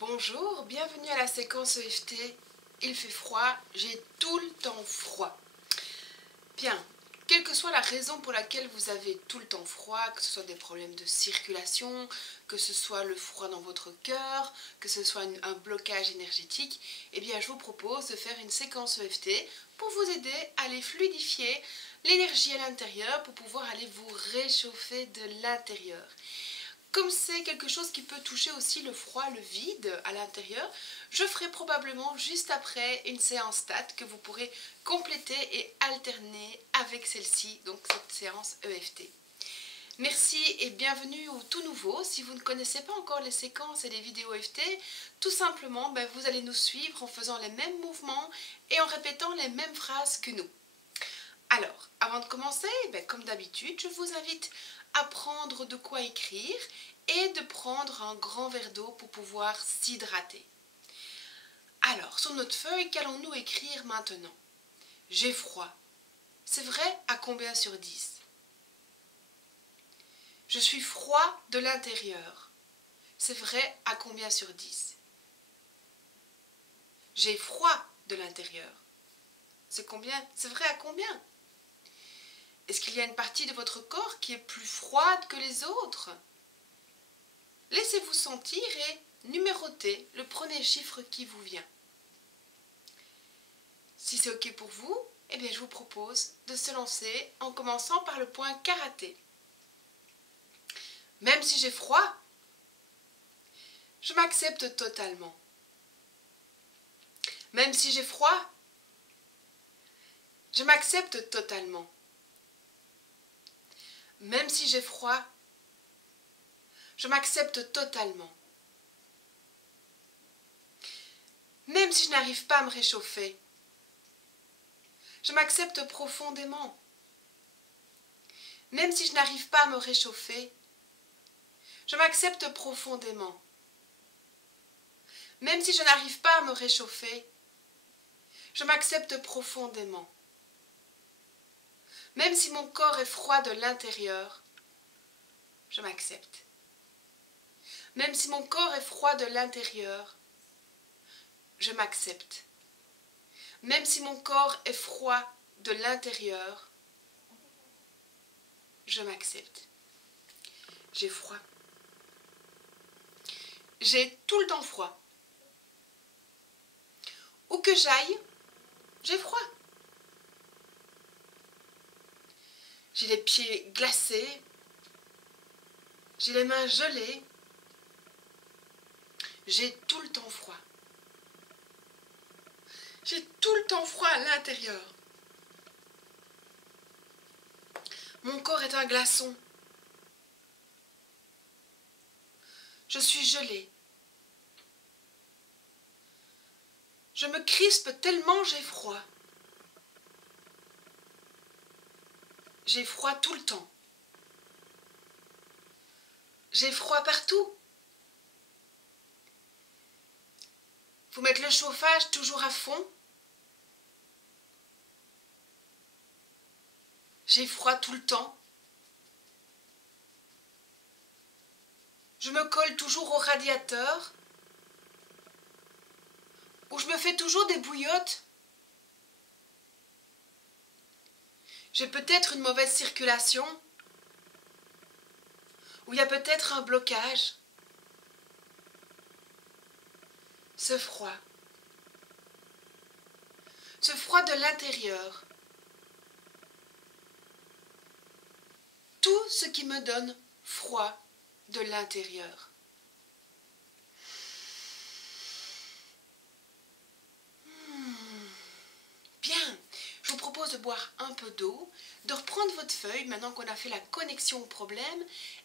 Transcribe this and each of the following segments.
Bonjour, bienvenue à la séquence EFT. Il fait froid, j'ai tout le temps froid. Bien, quelle que soit la raison pour laquelle vous avez tout le temps froid, que ce soit des problèmes de circulation, que ce soit le froid dans votre cœur, que ce soit un blocage énergétique, eh bien je vous propose de faire une séquence EFT pour vous aider à aller fluidifier l'énergie à l'intérieur pour pouvoir aller vous réchauffer de l'intérieur. Comme c'est quelque chose qui peut toucher aussi le froid, le vide à l'intérieur, je ferai probablement juste après une séance stat que vous pourrez compléter et alterner avec celle-ci, donc cette séance EFT. Merci et bienvenue aux tout nouveaux. Si vous ne connaissez pas encore les séquences et les vidéos EFT, tout simplement vous allez nous suivre en faisant les mêmes mouvements et en répétant les mêmes phrases que nous. Alors, avant de commencer, comme d'habitude, je vous invite à prendre de quoi écrire et de prendre un grand verre d'eau pour pouvoir s'hydrater. Alors, sur notre feuille, qu'allons-nous écrire maintenant? J'ai froid. C'est vrai à combien sur 10? Je suis froid de l'intérieur. C'est vrai à combien sur 10? J'ai froid de l'intérieur. C'est vrai à combien? Est-ce qu'il y a une partie de votre corps qui est plus froide que les autres? Laissez-vous sentir et numérotez le premier chiffre qui vous vient. Si c'est OK pour vous, eh bien je vous propose de se lancer en commençant par le point karaté. Même si j'ai froid, je m'accepte totalement. Même si j'ai froid, je m'accepte totalement. Même si j'ai froid, je m'accepte totalement. Même si je n'arrive pas à me réchauffer, je m'accepte profondément. Même si je n'arrive pas à me réchauffer, je m'accepte profondément. Même si je n'arrive pas à me réchauffer, je m'accepte profondément. Même si mon corps est froid de l'intérieur, je m'accepte. Même si mon corps est froid de l'intérieur, je m'accepte. Même si mon corps est froid de l'intérieur, je m'accepte. J'ai froid. J'ai tout le temps froid. Où que j'aille, j'ai froid. J'ai les pieds glacés. J'ai les mains gelées. J'ai tout le temps froid. J'ai tout le temps froid à l'intérieur. Mon corps est un glaçon. Je suis gelée. Je me crispe tellement j'ai froid. J'ai froid tout le temps. J'ai froid partout. Faut mettre le chauffage toujours à fond. J'ai froid tout le temps. Je me colle toujours au radiateur. Ou je me fais toujours des bouillottes. J'ai peut-être une mauvaise circulation. Ou il y a peut-être un blocage. Ce froid de l'intérieur, tout ce qui me donne froid de l'intérieur. Bien, je vous propose de boire un peu d'eau, de reprendre votre feuille maintenant qu'on a fait la connexion au problème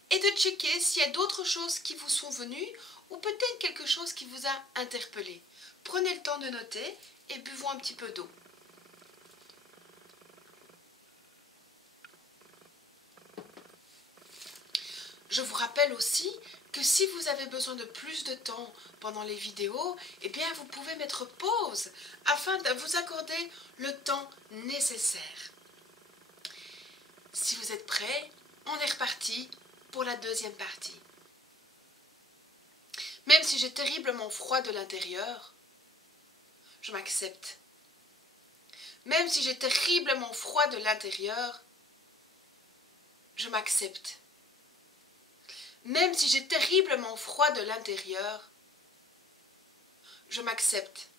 et de checker s'il y a d'autres choses qui vous sont venues ou peut-être quelque chose qui vous a interpellé. Prenez le temps de noter et buvons un petit peu d'eau. Je vous rappelle aussi que si vous avez besoin de plus de temps pendant les vidéos, eh bien vous pouvez mettre pause afin de vous accorder le temps nécessaire. Si vous êtes prêts, on est reparti pour la deuxième partie. Même si j'ai terriblement froid de l'intérieur, je m'accepte. Même si j'ai terriblement froid de l'intérieur, je m'accepte. Même si j'ai terriblement froid de l'intérieur, je m'accepte.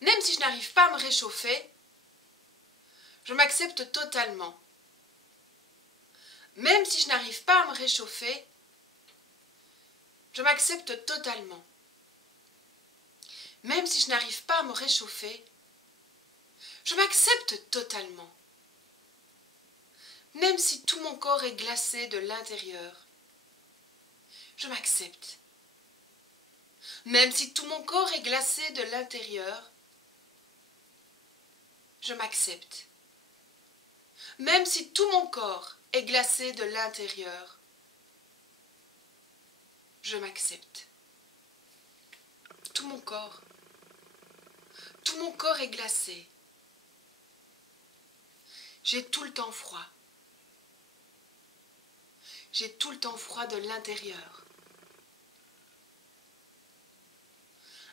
Même si je n'arrive pas à me réchauffer, je m'accepte totalement. Même si je n'arrive pas à me réchauffer, je m'accepte totalement. Même si je n'arrive pas à me réchauffer, je m'accepte totalement. Même si tout mon corps est glacé de l'intérieur, je m'accepte. Même si tout mon corps est glacé de l'intérieur, je m'accepte. Même si tout mon corps est glacé de l'intérieur, je m'accepte. Tout mon corps est glacé. J'ai tout le temps froid. J'ai tout le temps froid de l'intérieur.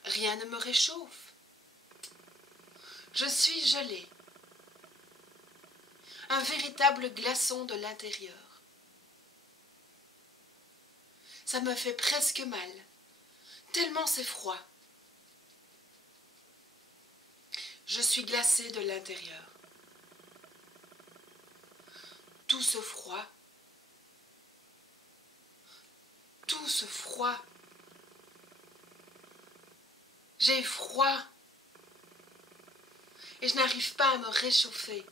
Rien ne me réchauffe. Je suis gelée. Un véritable glaçon de l'intérieur. Ça me fait presque mal, tellement c'est froid. Je suis glacée de l'intérieur. Tout ce froid, j'ai froid et je n'arrive pas à me réchauffer.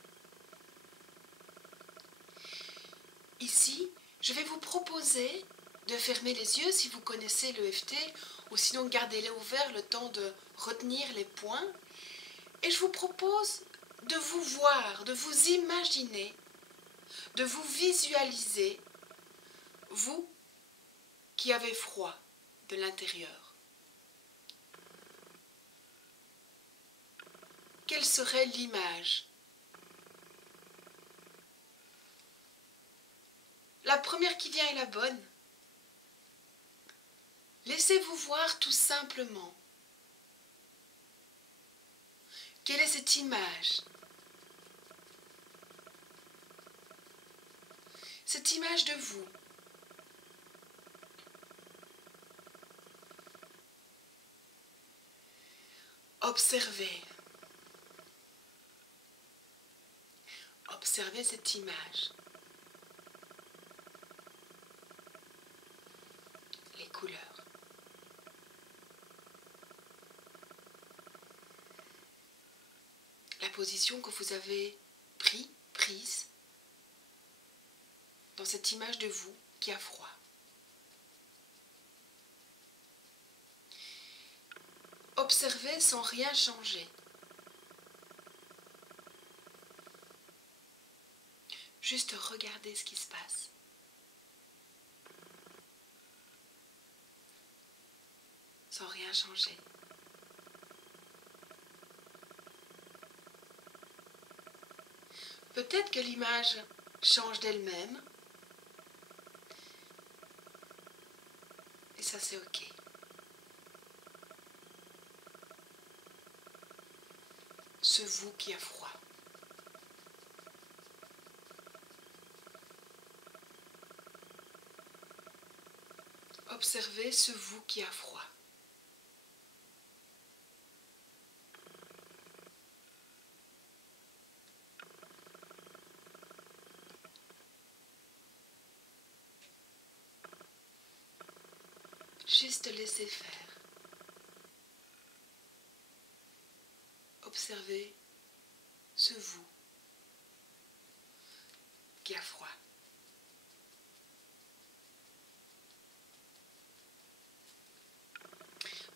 Ici, je vais vous proposer de fermer les yeux si vous connaissez l'EFT, ou sinon gardez-les ouverts le temps de retenir les points. Et je vous propose de vous voir, de vous imaginer, de vous visualiser, vous qui avez froid de l'intérieur. Quelle serait l'image? La première qui vient est la bonne. Laissez-vous voir tout simplement. Quelle est cette image? Cette image de vous. Observez. Observez cette image. Les couleurs. La position que vous avez prise dans cette image de vous qui a froid. Observez sans rien changer. Juste regardez ce qui se passe. Sans rien changer. Peut-être que l'image change d'elle-même. Et ça, c'est OK. Ce vous qui a froid. Observez ce vous qui a froid. Juste laisser faire. Observez ce vous qui a froid.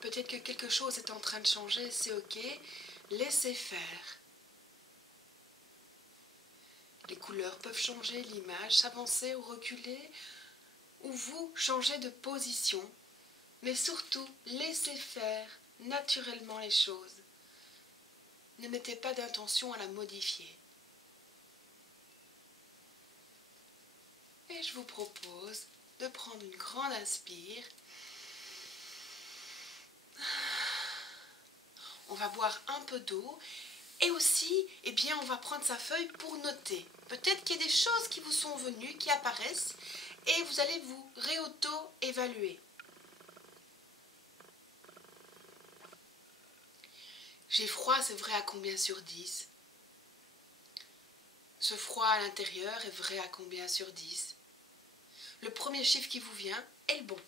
Peut-être que quelque chose est en train de changer, c'est OK. Laissez faire. Les couleurs peuvent changer, l'image, s'avancer ou reculer, ou vous changer de position. Mais surtout, laissez faire naturellement les choses. Ne mettez pas d'intention à la modifier. Et je vous propose de prendre une grande inspire On va boire un peu d'eau et aussi, eh bien, on va prendre sa feuille pour noter. Peut-être qu'il y a des choses qui vous sont venues, qui apparaissent et vous allez vous réauto-évaluer. J'ai froid, c'est vrai à combien sur 10? Ce froid à l'intérieur est vrai à combien sur 10? Le premier chiffre qui vous vient est le bon.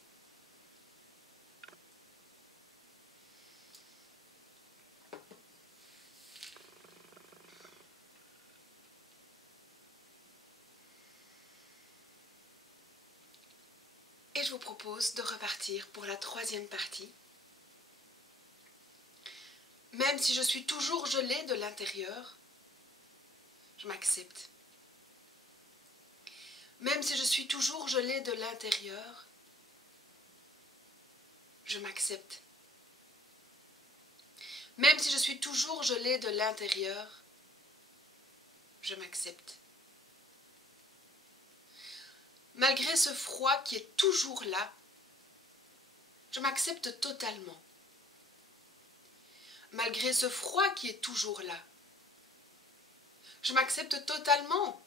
Et je vous propose de repartir pour la troisième partie. Même si je suis toujours gelée de l'intérieur, je m'accepte. Même si je suis toujours gelée de l'intérieur, je m'accepte. Même si je suis toujours gelée de l'intérieur, je m'accepte. Malgré ce froid qui est toujours là, je m'accepte totalement. Malgré ce froid qui est toujours là, je m'accepte totalement.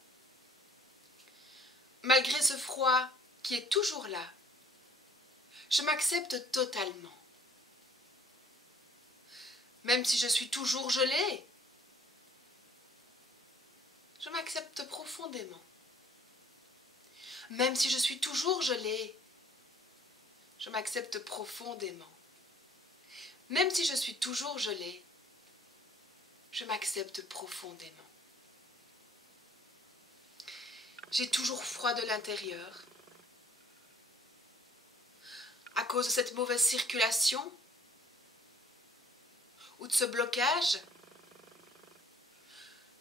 Malgré ce froid qui est toujours là, je m'accepte totalement. Même si je suis toujours gelée, je m'accepte profondément. Même si je suis toujours gelée, je m'accepte profondément. Même si je suis toujours gelée, je m'accepte profondément. J'ai toujours froid de l'intérieur. À cause de cette mauvaise circulation ou de ce blocage,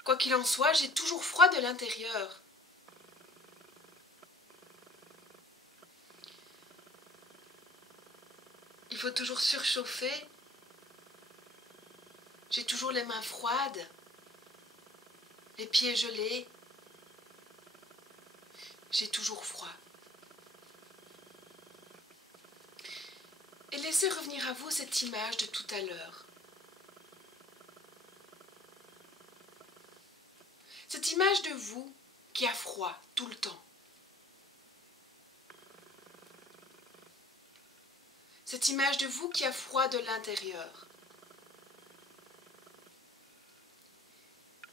quoi qu'il en soit, j'ai toujours froid de l'intérieur. Il faut toujours surchauffer. J'ai toujours les mains froides, les pieds gelés. J'ai toujours froid. Et laissez revenir à vous cette image de tout à l'heure. Cette image de vous qui a froid tout le temps. Cette image de vous qui a froid de l'intérieur.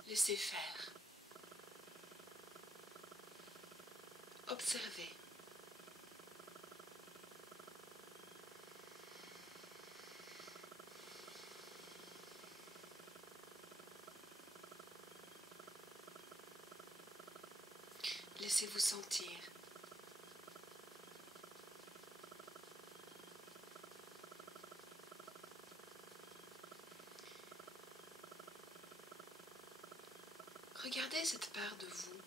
Laissez faire. Observez. Laissez-vous sentir. Regardez cette part de vous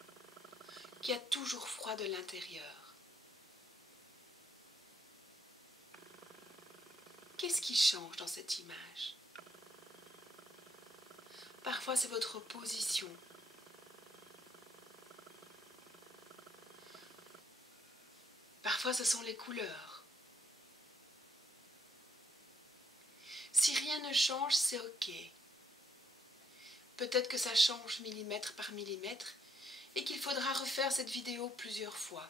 qui a toujours froid de l'intérieur. Qu'est-ce qui change dans cette image? Parfois c'est votre position. Parfois ce sont les couleurs. Si rien ne change, c'est ok. Peut-être que ça change millimètre par millimètre et qu'il faudra refaire cette vidéo plusieurs fois.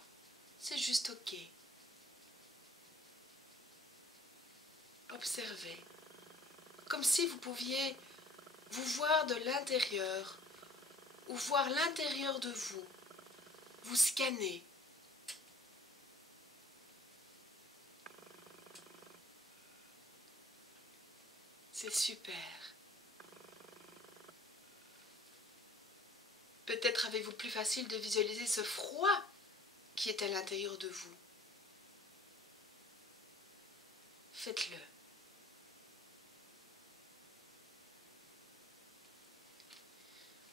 C'est juste ok. Observez. Comme si vous pouviez vous voir de l'intérieur ou voir l'intérieur de vous. Vous scanner. C'est super. Peut-être avez-vous plus facile de visualiser ce froid qui est à l'intérieur de vous. Faites-le.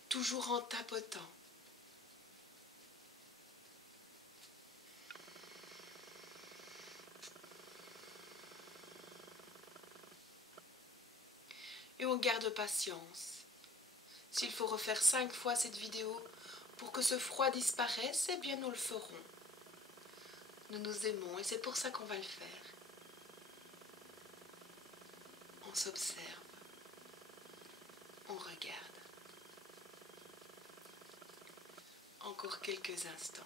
Toujours en tapotant. Et on garde patience. S'il faut refaire 5 fois cette vidéo pour que ce froid disparaisse, eh bien nous le ferons. Nous nous aimons et c'est pour ça qu'on va le faire. On s'observe. On regarde. Encore quelques instants.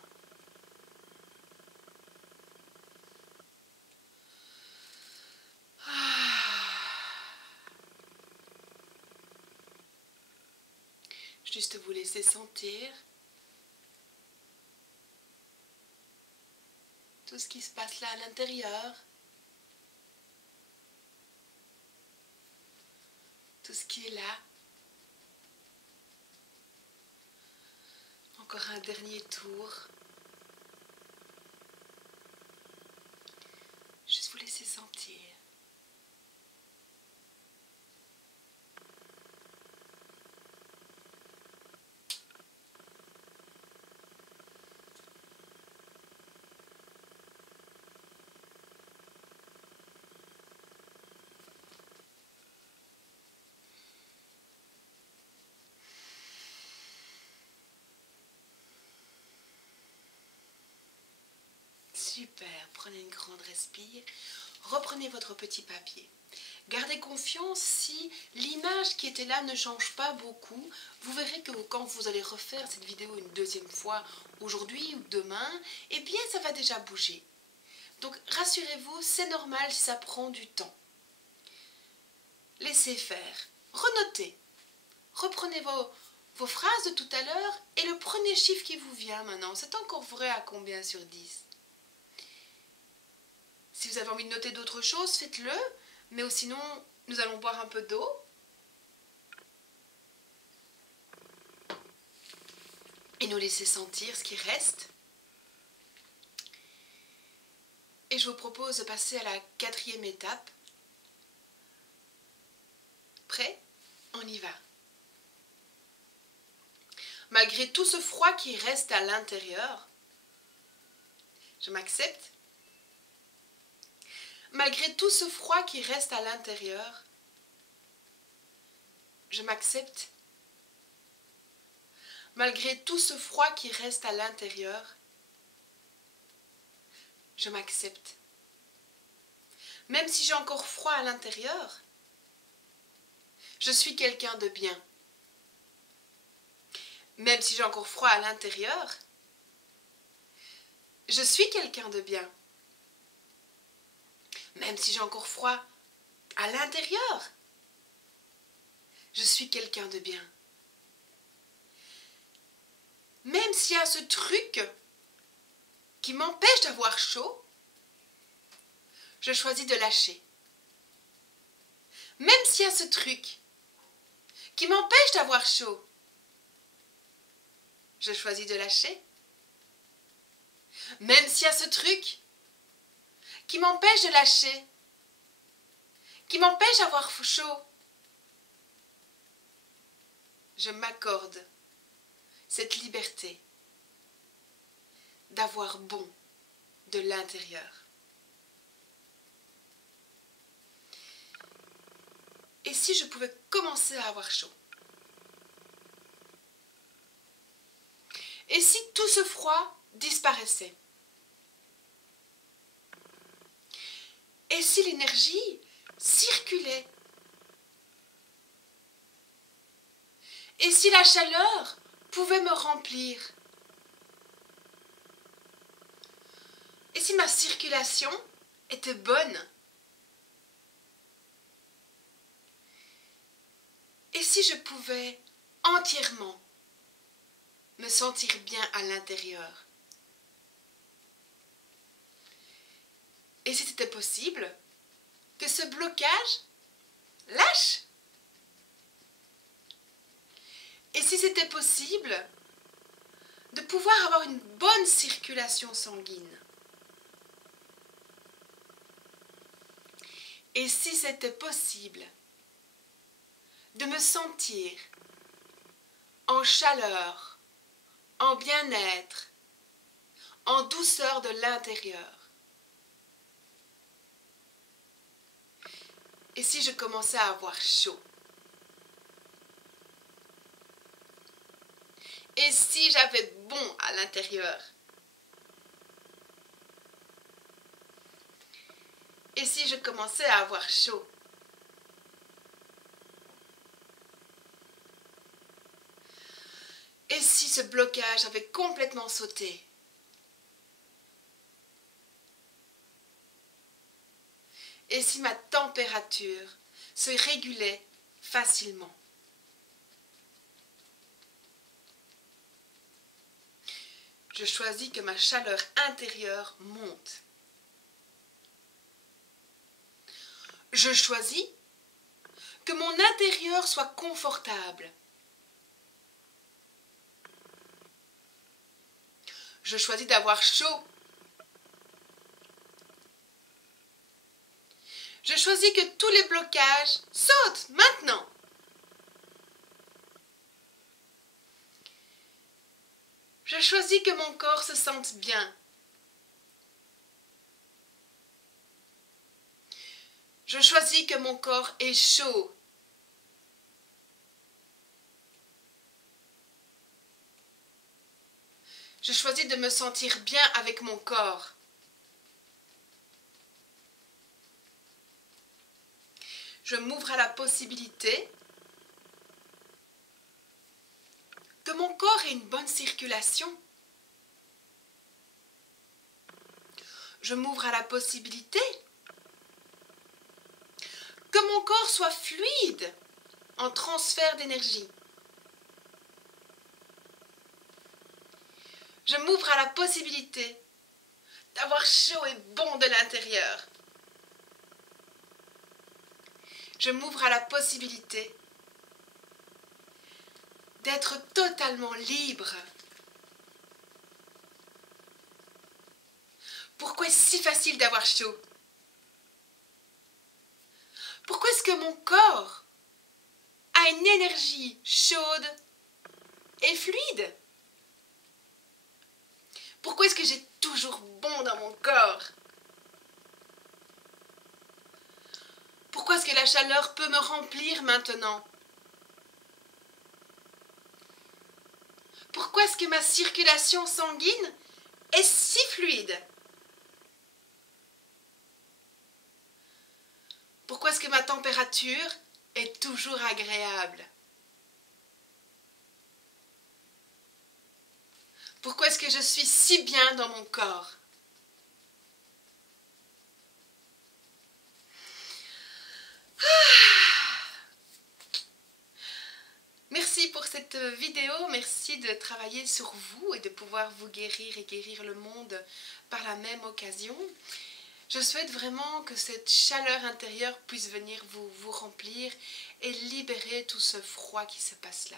Juste vous laisser sentir tout ce qui se passe là à l'intérieur. Tout ce qui est là. Encore un dernier tour. Juste vous laisser sentir. Super, prenez une grande respire. Reprenez votre petit papier. Gardez confiance si l'image qui était là ne change pas beaucoup. Vous verrez que quand vous allez refaire cette vidéo une deuxième fois, aujourd'hui ou demain, eh bien ça va déjà bouger. Donc rassurez-vous, c'est normal si ça prend du temps. Laissez faire. Renotez. Reprenez vos phrases de tout à l'heure et le premier chiffre qui vous vient maintenant. C'est encore vrai à combien sur 10? Si vous avez envie de noter d'autres choses, faites-le. Mais sinon, nous allons boire un peu d'eau. Et nous laisser sentir ce qui reste. Et je vous propose de passer à la 4e étape. Prêt? On y va. Malgré tout ce froid qui reste à l'intérieur, je m'accepte. Malgré tout ce froid qui reste à l'intérieur, je m'accepte. Malgré tout ce froid qui reste à l'intérieur, je m'accepte. Même si j'ai encore froid à l'intérieur, je suis quelqu'un de bien. Même si j'ai encore froid à l'intérieur, je suis quelqu'un de bien. Même si j'ai encore froid à l'intérieur, je suis quelqu'un de bien. Même s'il y a ce truc qui m'empêche d'avoir chaud, je choisis de lâcher. Même s'il y a ce truc qui m'empêche d'avoir chaud, je choisis de lâcher. Même s'il y a ce truc qui m'empêche de lâcher, qui m'empêche d'avoir chaud, je m'accorde cette liberté d'avoir bon de l'intérieur. Et si je pouvais commencer à avoir chaud? Et si tout ce froid disparaissait? Et si l'énergie circulait? Et si la chaleur pouvait me remplir? Et si ma circulation était bonne? Et si je pouvais entièrement me sentir bien à l'intérieur? Et si c'était possible que ce blocage lâche? Et si c'était possible de pouvoir avoir une bonne circulation sanguine? Et si c'était possible de me sentir en chaleur, en bien-être, en douceur de l'intérieur? Et si je commençais à avoir chaud? Et si j'avais bon à l'intérieur? Et si je commençais à avoir chaud? ce blocage avait complètement sauté. Et si ma température se régulait facilement. Je choisis que ma chaleur intérieure monte. Je choisis que mon intérieur soit confortable. Je choisis d'avoir chaud. Je choisis que tous les blocages sautent maintenant. Je choisis que mon corps se sente bien. Je choisis que mon corps est chaud. Je choisis de me sentir bien avec mon corps. Je m'ouvre à la possibilité que mon corps ait une bonne circulation. Je m'ouvre à la possibilité que mon corps soit fluide en transfert d'énergie. Je m'ouvre à la possibilité d'avoir chaud et bon de l'intérieur. Je m'ouvre à la possibilité d'être totalement libre. Pourquoi est-ce si facile d'avoir chaud? Pourquoi est-ce que mon corps a une énergie chaude et fluide? Pourquoi est-ce que j'ai toujours bon dans mon corps? Pourquoi est-ce que la chaleur peut me remplir maintenant? Pourquoi est-ce que ma circulation sanguine est si fluide? Pourquoi est-ce que ma température est toujours agréable? Pourquoi est-ce que je suis si bien dans mon corps? Merci pour cette vidéo, merci de travailler sur vous et de pouvoir vous guérir et guérir le monde par la même occasion. Je souhaite vraiment que cette chaleur intérieure puisse venir vous remplir et libérer tout ce froid qui se passe là.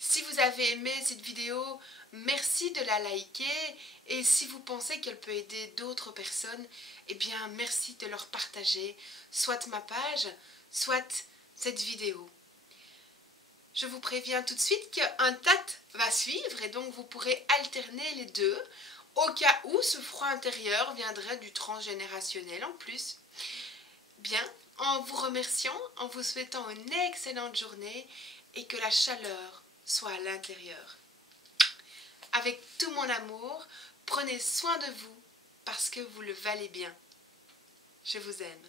Si vous avez aimé cette vidéo, merci de la liker et si vous pensez qu'elle peut aider d'autres personnes, eh bien merci de leur partager soit ma page, soit cette vidéo. Je vous préviens tout de suite qu'un TAT va suivre et donc vous pourrez alterner les deux au cas où ce froid intérieur viendrait du transgénérationnel en plus. Bien, en vous remerciant, en vous souhaitant une excellente journée et que la chaleur soit à l'intérieur. Avec tout mon amour, prenez soin de vous parce que vous le valez bien. Je vous aime.